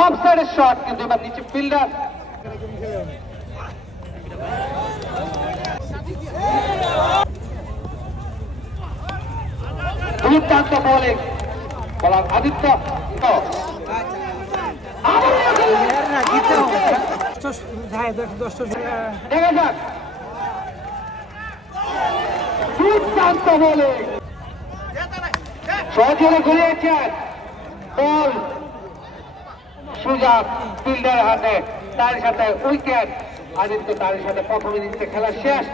অফসাইডের shot কিন্তু এবার নিচে ফিল্ডার দুর্দান্ত বোলিং বলার আদিত্য। দুর্দান্ত বোলিং সহজে ঘুরিয়েছেন বল। সুজাব ফিল্ডার হাতে তার সাথে উইকেট। আদিত্য তার সাথে প্রথম ইনিংসে খেলা শেষ।